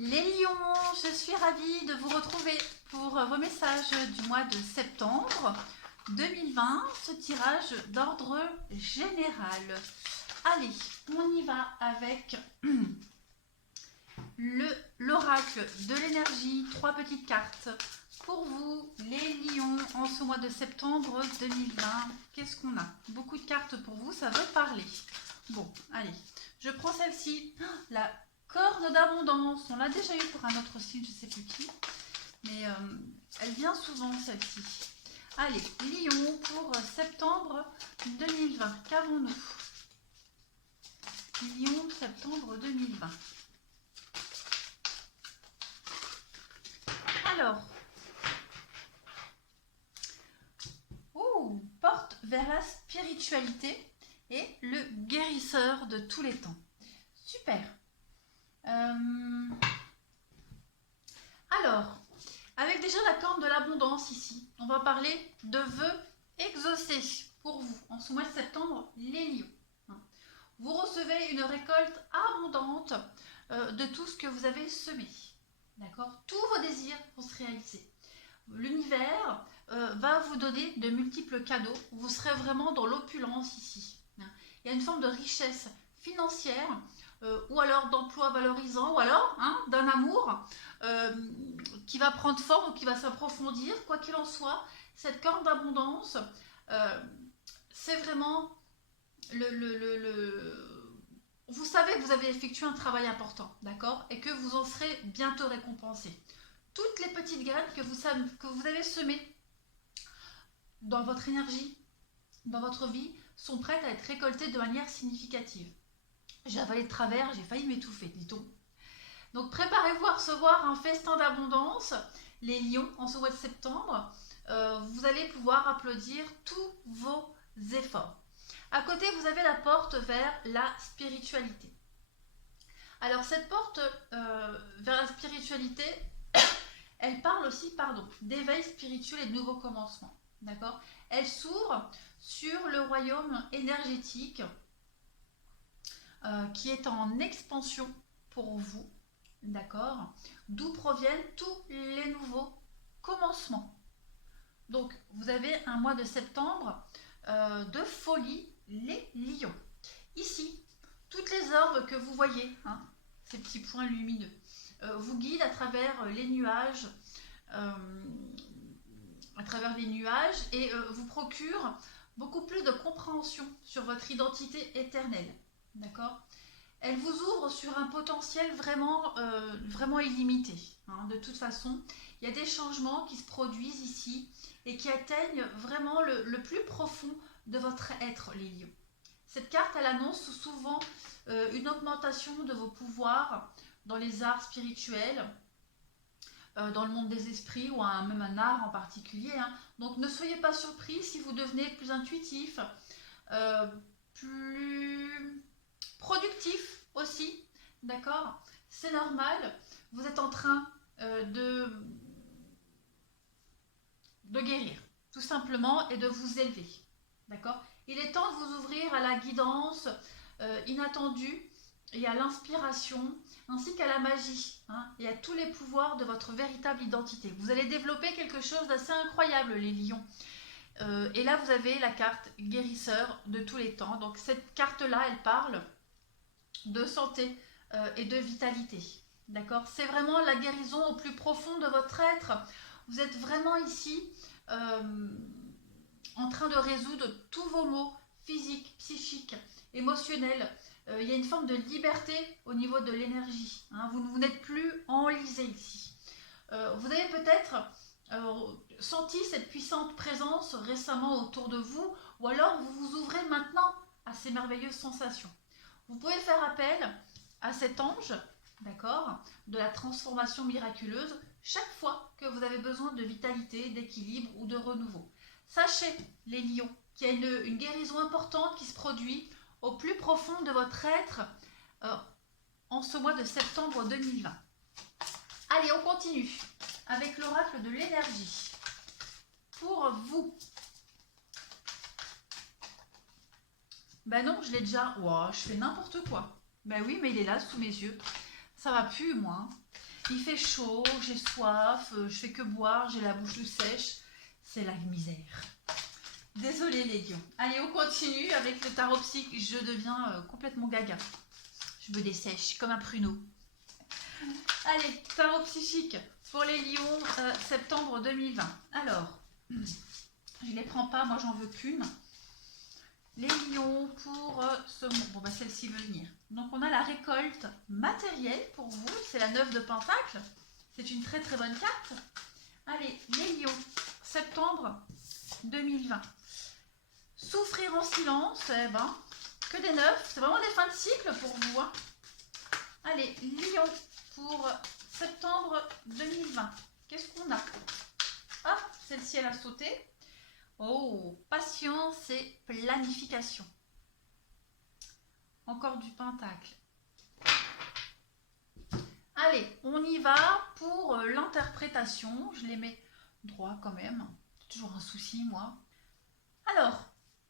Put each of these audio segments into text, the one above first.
Les lions, je suis ravie de vous retrouver pour vos messages du mois de septembre 2020, ce tirage d'ordre général. Allez, on y va avec l'oracle de l'énergie, 3 petites cartes. Pour vous, les lions, en ce mois de septembre 2020, qu'est-ce qu'on a? Beaucoup de cartes pour vous, ça veut parler. Bon, allez, je prends celle-ci, la corne d'abondance. On l'a déjà eu pour un autre signe, je ne sais plus qui, mais elle vient souvent celle-ci. Allez, lion pour septembre 2020, qu'avons-nous? Lion, septembre 2020. Alors, porte vers la spiritualité et le guérisseur de tous les temps. Super. Alors, avec déjà la corne de l'abondance ici, on va parler de vœux exaucés pour vous en ce mois de septembre, les lions. Vous recevez une récolte abondante de tout ce que vous avez semé. D'accord? Tous vos désirs vont se réaliser. L'univers va vous donner de multiples cadeaux. Vous serez vraiment dans l'opulence ici. Il y a une forme de richesse financière ou alors d'emploi valorisant ou alors d'un amour qui va prendre forme ou qui va s'approfondir. Quoi qu'il en soit, cette corne d'abondance, c'est vraiment vous savez que vous avez effectué un travail important, d'accord? Et que vous en serez bientôt récompensé. Toutes les petites graines que vous avez semées dans votre énergie, dans votre vie, sont prêtes à être récoltées de manière significative. J'ai avalé de travers, j'ai failli m'étouffer, dit-on. Donc préparez-vous à recevoir un festin d'abondance, les lions, en ce mois de septembre. Vous allez pouvoir applaudir tous vos efforts. À côté, vous avez la porte vers la spiritualité. Alors cette porte vers la spiritualité, elle parle aussi, d'éveil spirituel et de nouveaux commencements. D'accord? Elle s'ouvre sur le royaume énergétique qui est en expansion pour vous. D'accord? D'où proviennent tous les nouveaux commencements. Donc, vous avez un mois de septembre de folie, les lions. Ici, toutes les orbes que vous voyez, ces petits points lumineux, vous guident à travers les nuages, et vous procurent beaucoup plus de compréhension sur votre identité éternelle. D'accord? Elle vous ouvre sur un potentiel vraiment, vraiment illimité. De toute façon, il y a des changements qui se produisent ici et qui atteignent vraiment le plus profond de votre être, les lions. Cette carte, elle annonce souvent une augmentation de vos pouvoirs dans les arts spirituels, dans le monde des esprits ou même un art en particulier. Donc ne soyez pas surpris si vous devenez plus intuitif, plus productif aussi, d'accord? C'est normal, vous êtes en train de guérir, tout simplement, et de vous élever, d'accord? Il est temps de vous ouvrir à la guidance inattendue et à l'inspiration, ainsi qu'à la magie, et à tous les pouvoirs de votre véritable identité. Vous allez développer quelque chose d'assez incroyable, les lions. Et là, vous avez la carte guérisseur de tous les temps. Donc cette carte-là, elle parle de santé et de vitalité. D'accord? C'est vraiment la guérison au plus profond de votre être. Vous êtes vraiment ici en train de résoudre tous vos maux physiques, psychiques, émotionnels. Il y a une forme de liberté au niveau de l'énergie. Vous n'êtes plus enlisé ici. Vous avez peut-être senti cette puissante présence récemment autour de vous, ou alors vous vous ouvrez maintenant à ces merveilleuses sensations. Vous pouvez faire appel à cet ange, d'accord, de la transformation miraculeuse, chaque fois que vous avez besoin de vitalité, d'équilibre ou de renouveau. Sachez, les lions, qu'il y a une guérison importante qui se produit au plus profond de votre être en ce mois de septembre 2020. Allez, on continue avec l'oracle de l'énergie. Pour vous. Ben non, je l'ai déjà. Wow, je fais n'importe quoi. Ben oui, mais il est là, sous mes yeux. Ça va plus, moi. Il fait chaud, j'ai soif, je fais que boire, j'ai la bouche tout sèche. C'est la misère. Désolée les lions. Allez, on continue avec le tarot psy. Je deviens complètement gaga. Je me dessèche comme un pruneau. Allez, tarot psychique pour les lions, septembre 2020. Alors, je ne les prends pas, moi j'en veux qu'une. Les lions pour ce mois. Bon, bah celle-ci veut venir. Donc on a la récolte matérielle pour vous. C'est la 9 de Pentacle. C'est une très très bonne carte. Allez, les lions, septembre 2020. Souffrir en silence, eh ben, que des neufs. C'est vraiment des fins de cycle pour vous. Hein. Allez, lion pour septembre 2020. Qu'est-ce qu'on a? Ah, celle-ci elle a sauté. Oh, patience et planification. Encore du pentacle. Allez, on y va pour l'interprétation. Je les mets droit quand même. C'est toujours un souci, moi. Alors,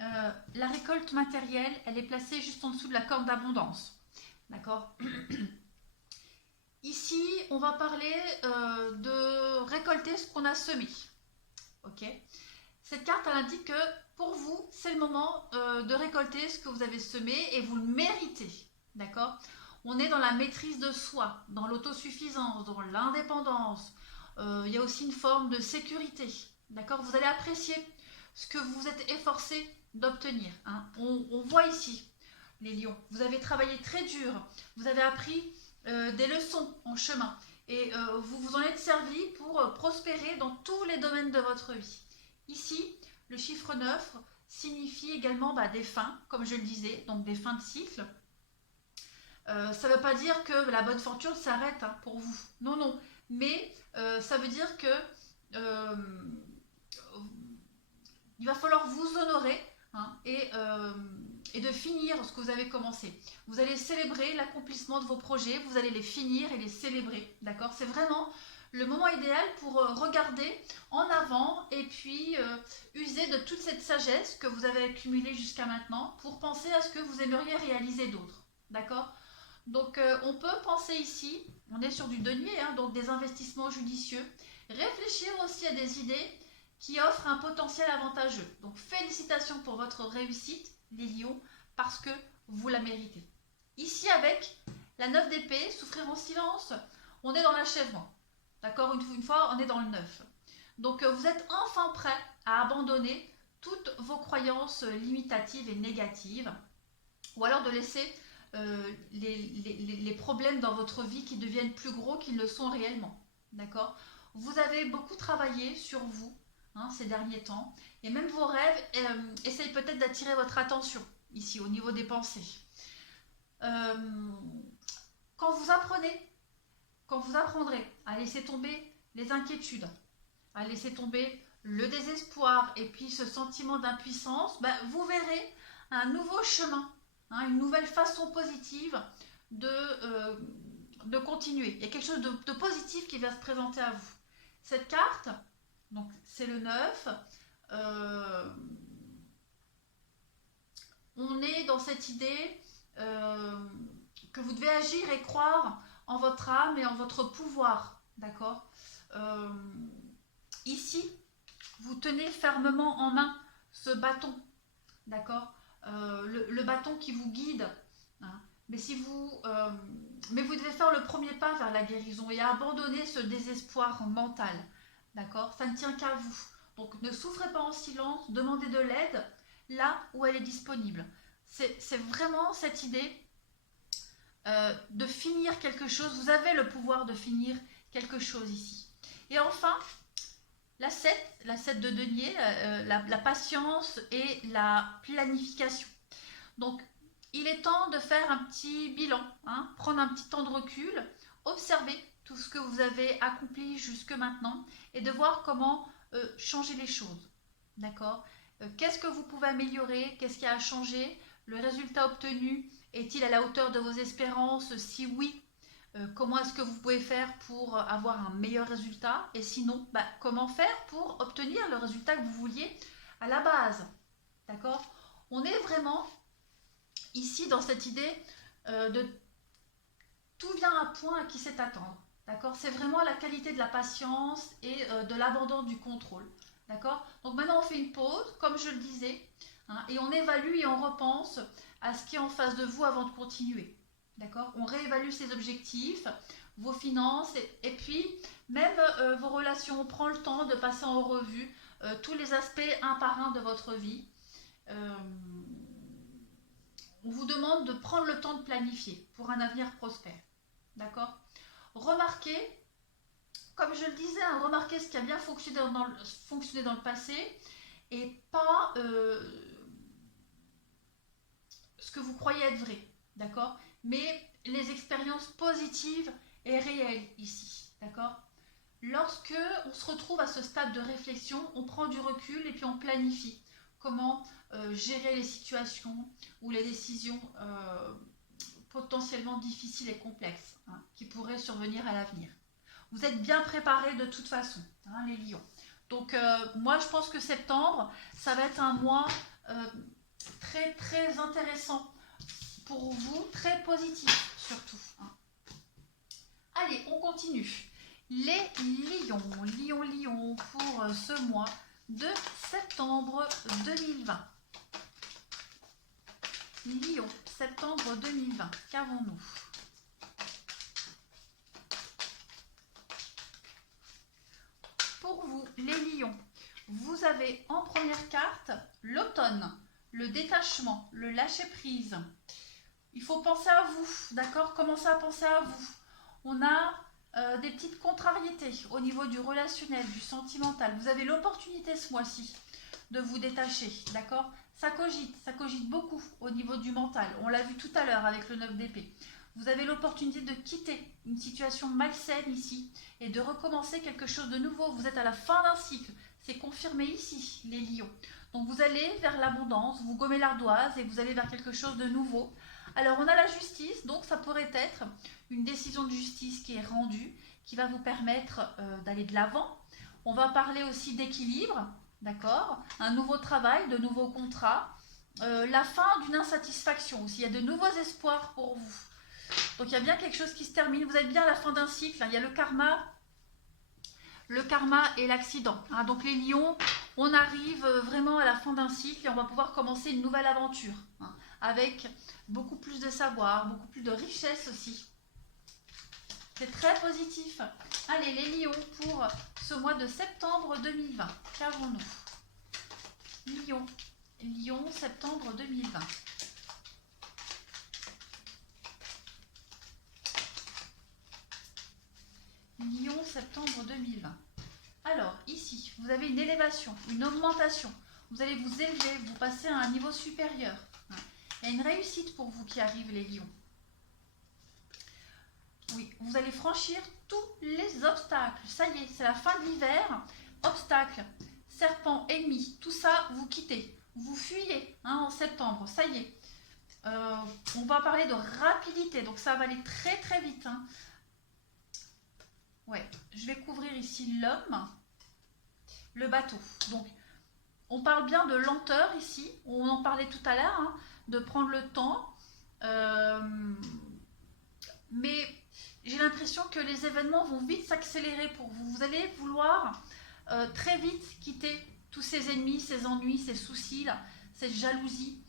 la récolte matérielle, elle est placée juste en dessous de la corde d'abondance. D'accord? Ici, on va parler de récolter ce qu'on a semé. Ok? Cette carte, elle indique que pour vous, c'est le moment de récolter ce que vous avez semé et vous le méritez. D'accord? On est dans la maîtrise de soi, dans l'autosuffisance, dans l'indépendance. Il y a aussi une forme de sécurité. D'accord? Vous allez apprécier ce que vous êtes efforcé d'obtenir. Hein. On voit ici, les lions, vous avez travaillé très dur, vous avez appris des leçons en chemin et vous vous en êtes servi pour prospérer dans tous les domaines de votre vie. Ici, le chiffre 9 signifie également des fins, comme je le disais, donc des fins de cycle. Ça ne veut pas dire que la bonne fortune s'arrête pour vous. Non, non. Mais ça veut dire que il va falloir vous honorer et de finir ce que vous avez commencé. Vous allez célébrer l'accomplissement de vos projets, vous allez les finir et les célébrer. D'accord? C'est vraiment le moment idéal pour regarder en avant et puis user de toute cette sagesse que vous avez accumulée jusqu'à maintenant pour penser à ce que vous aimeriez réaliser d'autre. D'accord? Donc on peut penser ici, on est sur du denier, donc des investissements judicieux, réfléchir aussi à des idées qui offrent un potentiel avantageux. Donc félicitations pour votre réussite, les lions, parce que vous la méritez. Ici avec la 9 d'épée, souffrir en silence, on est dans l'achèvement. D'accord? Une fois, on est dans le 9. Donc vous êtes enfin prêt à abandonner toutes vos croyances limitatives et négatives, ou alors de laisser les problèmes dans votre vie qui deviennent plus gros qu'ils ne sont réellement. D'accord? Vous avez beaucoup travaillé sur vous ces derniers temps, et même vos rêves essayent peut-être d'attirer votre attention, ici, au niveau des pensées. Quand vous apprendrez à laisser tomber les inquiétudes, à laisser tomber le désespoir et puis ce sentiment d'impuissance, vous verrez un nouveau chemin, une nouvelle façon positive de continuer. Il y a quelque chose de positif qui va se présenter à vous. Cette carte, donc c'est le 9, on est dans cette idée que vous devez agir et croire en votre âme et en votre pouvoir, d'accord? Ici, vous tenez fermement en main ce bâton, d'accord? Le bâton qui vous guide, mais vous devez faire le premier pas vers la guérison et abandonner ce désespoir mental, d'accord? Ça ne tient qu'à vous. Donc ne souffrez pas en silence, demandez de l'aide là où elle est disponible. C'est vraiment cette idée de finir quelque chose. Vous avez le pouvoir de finir quelque chose ici. Et enfin, la 7 de denier, la patience et la planification. Donc, il est temps de faire un petit bilan, prendre un petit temps de recul, observer tout ce que vous avez accompli jusque maintenant et de voir comment changer les choses. D'accord? Qu'est-ce que vous pouvez améliorer? Qu'est-ce qui a changé? Le résultat obtenu est-il à la hauteur de vos espérances? Si oui, comment est-ce que vous pouvez faire pour avoir un meilleur résultat? Et sinon, comment faire pour obtenir le résultat que vous vouliez à la base? D'accord? On est vraiment ici dans cette idée de tout vient à point à qui sait attendre. D'accord? C'est vraiment la qualité de la patience et de l'abandon du contrôle. D'accord? Donc maintenant, on fait une pause, comme je le disais, hein, et on évalue et on repense à ce qui est en face de vous avant de continuer. D'accord? On réévalue ses objectifs, vos finances, et puis même vos relations. On prend le temps de passer en revue tous les aspects un par un de votre vie. Euh, on vous demande de prendre le temps de planifier pour un avenir prospère. D'accord? Remarquez, comme je le disais, hein, remarquez ce qui a bien fonctionné dans le passé et pas ce que vous croyez être vrai. D'accord? Mais les expériences positives et réelles ici. D'accord? Lorsque on se retrouve à ce stade de réflexion, on prend du recul et puis on planifie comment gérer les situations ou les décisions potentiellement difficiles et complexes, hein, qui pourraient survenir à l'avenir. Vous êtes bien préparés de toute façon, hein, les lions. Donc moi je pense que septembre, ça va être un mois très très intéressant pour vous, très positif surtout, hein. Allez, on continue. Les lions pour ce mois de septembre 2020. Lion, septembre 2020, qu'avons-nous? Pour vous, les lions, vous avez en première carte l'automne, le détachement, le lâcher-prise. Il faut penser à vous, d'accord? Commencez à penser à vous. On a des petites contrariétés au niveau du relationnel, du sentimental. Vous avez l'opportunité ce mois-ci de vous détacher, d'accord? Ça cogite beaucoup au niveau du mental. On l'a vu tout à l'heure avec le 9 d'épée. Vous avez l'opportunité de quitter une situation malsaine ici et de recommencer quelque chose de nouveau. Vous êtes à la fin d'un cycle. C'est confirmé ici, les lions. Donc vous allez vers l'abondance, vous gommez l'ardoise et vous allez vers quelque chose de nouveau. Alors on a la justice, donc ça pourrait être une décision de justice qui est rendue, qui va vous permettre d'aller de l'avant. On va parler aussi d'équilibre, d'accord? Un nouveau travail, de nouveaux contrats. La fin d'une insatisfaction aussi. Il y a de nouveaux espoirs pour vous. Donc il y a bien quelque chose qui se termine. Vous êtes bien à la fin d'un cycle. Il y a le karma et l'accident. Hein. Donc les lions, on arrive vraiment à la fin d'un cycle et on va pouvoir commencer une nouvelle aventure. Hein, avec beaucoup plus de savoir, beaucoup plus de richesse aussi. C'est très positif. Allez, les lions pour ce mois de septembre 2020. Qu'avons-nous? Lion, septembre 2020. Lion, septembre 2020. Alors, ici, vous avez une élévation, une augmentation. Vous allez vous élever, vous passez à un niveau supérieur. Il y a une réussite pour vous qui arrive, les lions. Oui, vous allez franchir tous les obstacles. Ça y est, c'est la fin de l'hiver. Obstacles, serpents, ennemis, tout ça, vous quittez. Vous fuyez en septembre, ça y est. On va parler de rapidité, donc ça va aller très très vite. Hein. Ouais, je vais couvrir ici l'homme, le bateau. Donc, on parle bien de lenteur ici. On en parlait tout à l'heure, hein, de prendre le temps. Mais j'ai l'impression que les événements vont vite s'accélérer pour vous. Vous allez vouloir très vite quitter tous ces ennemis, ces ennuis, ces soucis, là, cette jalousie,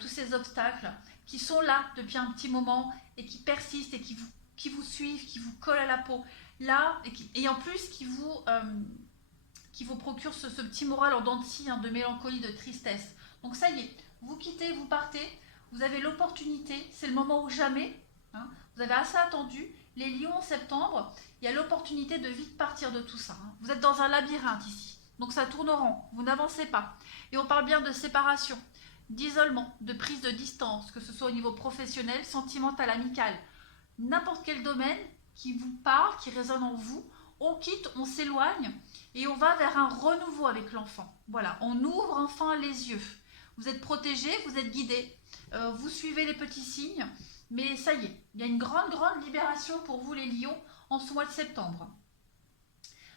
tous ces obstacles qui sont là depuis un petit moment et qui persistent et qui vous suivent, qui vous collent à la peau. Là, et en plus qui vous procure ce petit moral en dents de scie, hein, de mélancolie, de tristesse. Donc ça y est, vous quittez, vous partez, vous avez l'opportunité, c'est le moment ou jamais, hein, vous avez assez attendu. Les lions en septembre, il y a l'opportunité de vite partir de tout ça. Hein. Vous êtes dans un labyrinthe ici, donc ça tourne au rond, vous n'avancez pas. Et on parle bien de séparation, d'isolement, de prise de distance, que ce soit au niveau professionnel, sentimental, amical, n'importe quel domaine qui vous parle, qui résonne en vous, on quitte, on s'éloigne et on va vers un renouveau avec l'enfant. Voilà, on ouvre enfin les yeux. Vous êtes protégé, vous êtes guidé, vous suivez les petits signes, mais ça y est, il y a une grande libération pour vous les lions en ce mois de septembre.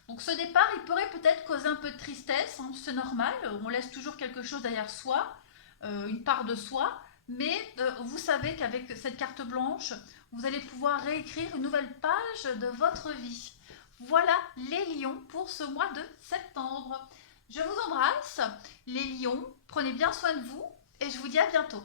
Donc ce départ, il pourrait peut-être causer un peu de tristesse, hein, c'est normal, on laisse toujours quelque chose derrière soi, une part de soi, mais vous savez qu'avec cette carte blanche, vous allez pouvoir réécrire une nouvelle page de votre vie. Voilà les lions pour ce mois de septembre. Je vous embrasse, les lions, prenez bien soin de vous et je vous dis à bientôt.